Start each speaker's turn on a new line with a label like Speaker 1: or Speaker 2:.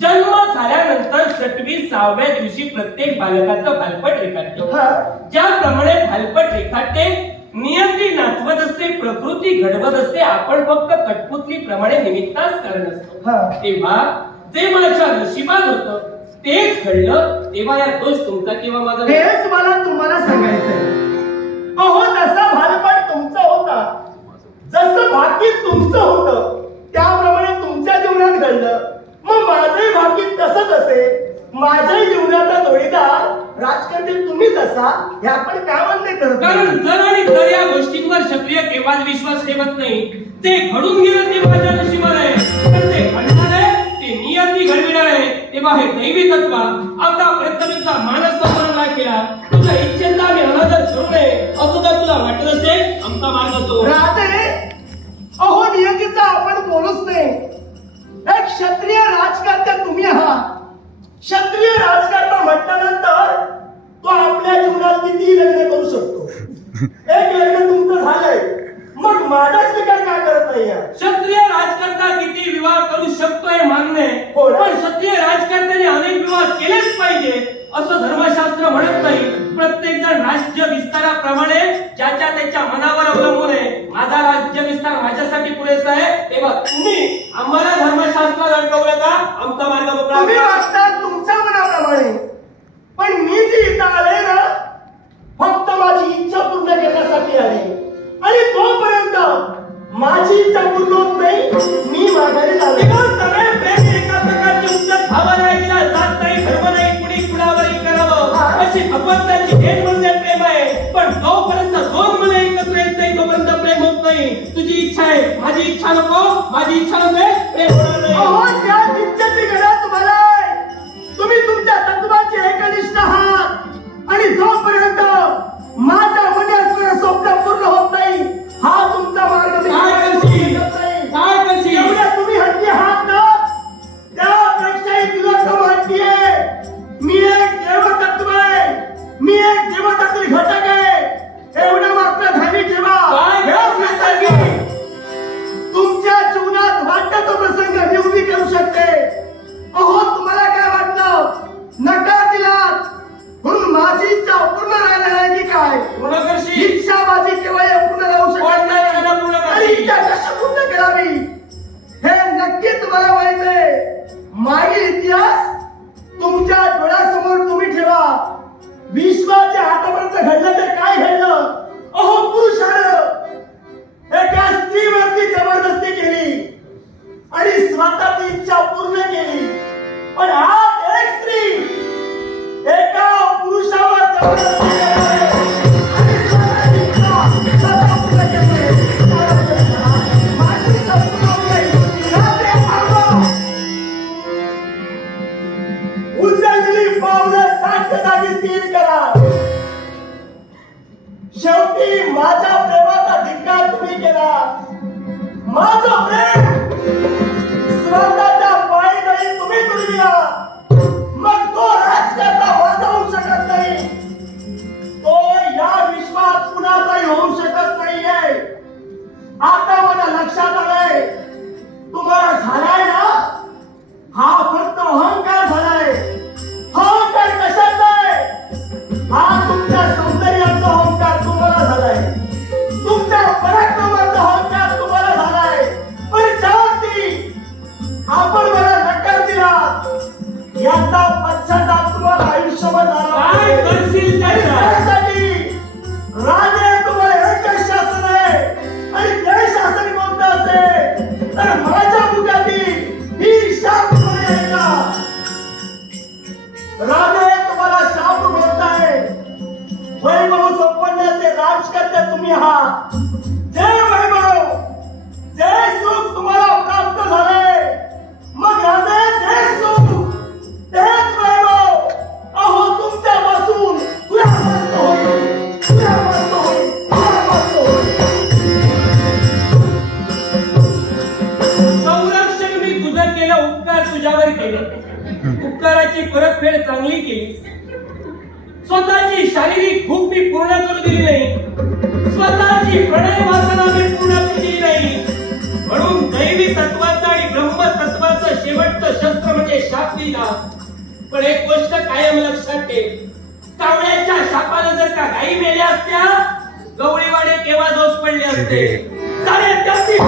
Speaker 1: जन्म झाल्यानंतर सटवी सहाव्या दिवशी प्रत्येक बालकाचं भालपट रेखाटतो.
Speaker 2: हा.
Speaker 1: ज्याप्रमाणे भालपट रेखाटते नियती नाचवत असते प्रकृती घडवत असते आपण फक्त कठपुतली प्रमाणे निमित्ताच कारण असतो. तेव्हा जे माझ्या नशिबात होत तेच घडलं तेव्हा या दोष तुमचा किंवा माझा.
Speaker 2: तेच मला तुम्हाला सांगायचंय. अहो जसा भालपट तुमचा होता जसं भाकीत तुमचं होतं त्याप्रमाणे तुमच्या जीवनात घडलं. माझ्याही जीवनाचा जोडीदार राजकारणी तुम्हीच असा हे आपण का मान्य करतो
Speaker 1: कारण जर आणि जर या गोष्टींवर क्षत्रिय केव्हाच विश्वास ठेवत नाही ते घडून गेलं ते माझ्या नशिबात आहे. पण ते घडणार आहे ते नियती घडविणार आहे तेव्हा हे दैवी तत्व. आतापर्यंत मी तुला मानस संपन्न नाही केला तुझ्या इच्छेचा मी अनादर करू नये असं जर तुला वाटत असेल आमचा मार्ग
Speaker 2: राजे अहो नियतीचा आपण बोलूच नाही. एक क्षत्रिय राजकारता तुम्ही आहात क्षत्रिय राजकारता म्हटल्यानंतर तो आपल्या जीवनात किती लग्न करू शकतो एक लग्न तुमचं झालंय मग माझा स्वीकार का करत नाही आहे?
Speaker 1: क्षत्रिय राजकर्ता किती विवाह करू शकतो हे मान्य
Speaker 2: हो?
Speaker 1: पण क्षत्रिय राजकर्त्याने अनेक विवाह केलेच पाहिजे असं धर्मशास्त्र म्हणत नाही. प्रत्येक जण राज्य विस्ताराप्रमाणे ज्याच्या त्याच्या मनावर अवलंबून आहे. माझा राज्य विस्तार माझ्यासाठी पुरेसा आहे. तेव्हा तुम्ही आम्हाला धर्मशास्त्र अडकवलं
Speaker 2: माझी इच्छा पूर्ण होत नाही मी माघारी झाले.
Speaker 1: तेव्हा सगळे प्रेम एका प्रकारची उच्च भावना आहे तिला जात नाही धर्म नाही कुणी कुणावरही करावं अशी भगवंताची भेट म्हणजे प्रेम आहे. पण जोपर्यंत दोन मन एकत्र येत नाही तोपर्यंत प्रेम होत नाही. तुझी इच्छा आहे माझी इच्छा नको माझी इच्छा नसेल प्रेम होणार नाही.
Speaker 2: विश्वाच्या हातापर्यंत घडलं ते काय घडलं? अहो पुरुषानं एका स्त्रीवरती जबरदस्ती केली. आणि स्वतःची इच्छा शेवटी माझ्या प्रेमाचा धिक्कार तुम्ही केला. माझं प्रेम आपण मला नकार दिला याचा पश्चाताप तुम्हाला आयुष्यभर झाला
Speaker 1: परतफेड चांगली केली. स्वतःची शारीरिक भूक मी पूर्ण करू दिली नाही. स्वतःची प्रणय वासना मी पूर्ण केली नाही. म्हणून दैवी तत्वाचा आणि ब्रह्मतत्वाचं शेवटचं शस्त्र म्हणजे शापविलास पण एक गोष्ट कायम लक्षात ठेव. कावळ्याच्या शापानं जर का गायी मेल्या असत्या गवळीवाडे केव्हा जोस पडले असते? सारे त्याची